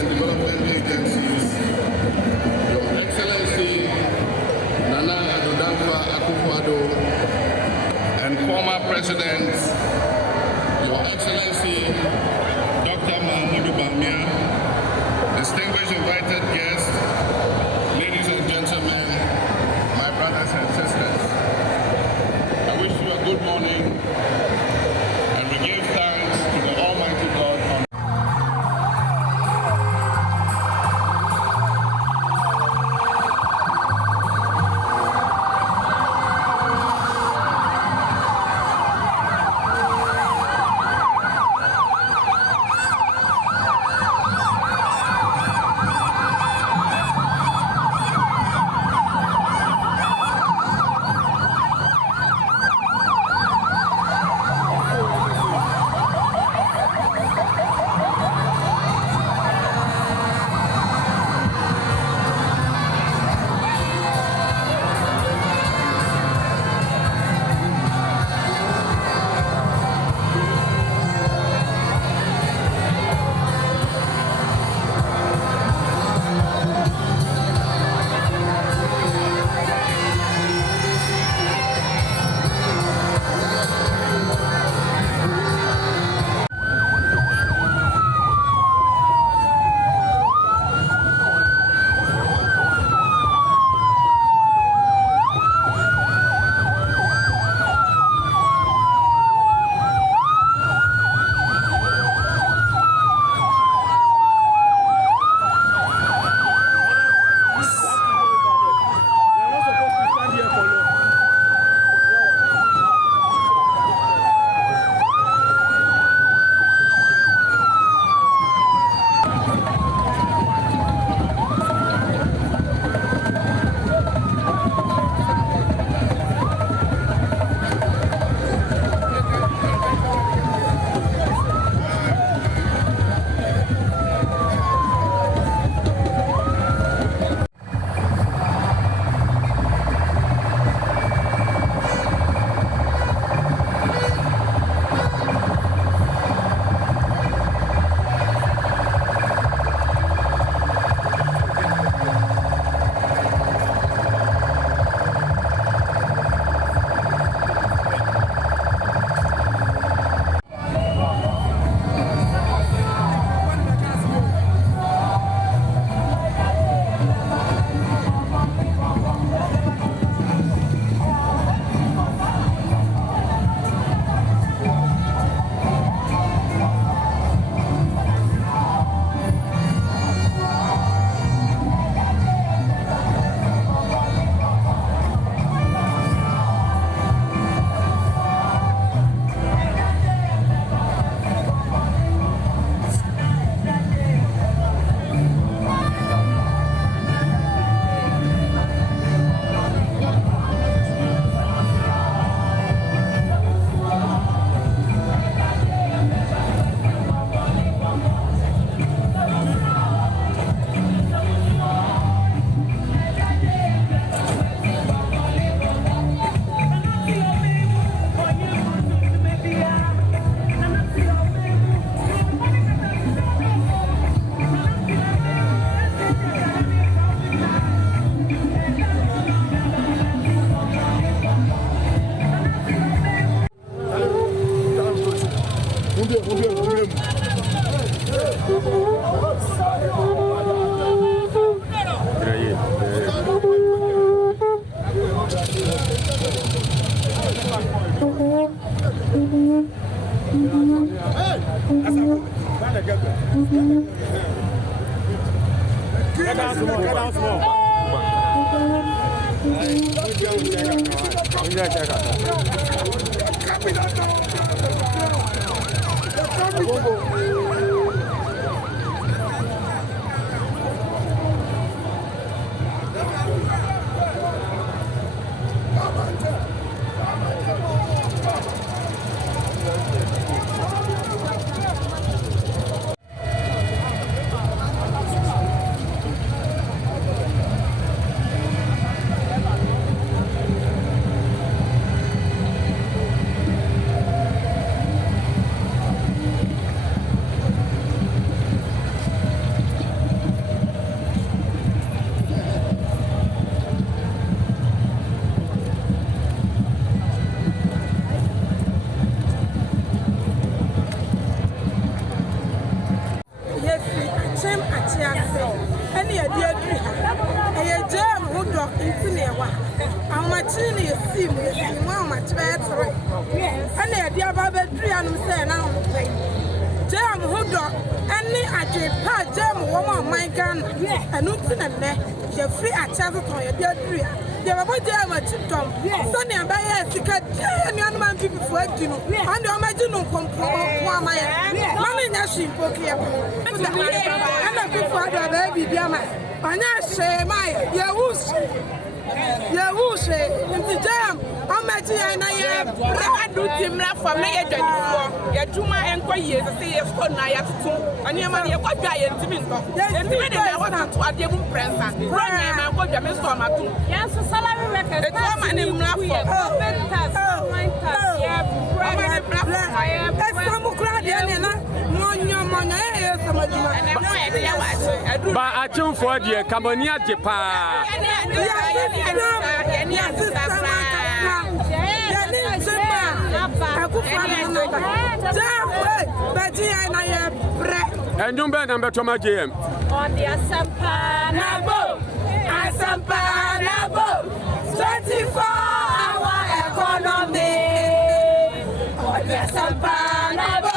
Development agencies, Your Excellency Nana Addo Dankwa Akufo-Addo, and former presidents, Your Excellency Dr. Mahamudu Bawumia, distinguished invited guests, ladies and gentlemen, my brothers and sisters, I wish you a good morning, and we give thanks to the Almighty God. Get down small. Free at Chapel, dear Drea. There are about them at Tom. Sonny and by us, you can tell any other man people for you. And your imagine no complaint. Money Nashim Pokia. And I prefer the baby, dear man. And I say, my, Yawushe, in the jam. How much I do Timra for me at 24. Your 2 and 4 years, I say, yes, for Naya to 2. And your money, what guy and Timinto. Then I want to a devil press. Run, I got your miss for my 2. Yes, a salary record. It's all my name, Laugh. But I tune for the Camonia Japan. And you better number to my GM. On the Asampanabo, 24-hour economy. On the Asampanabo,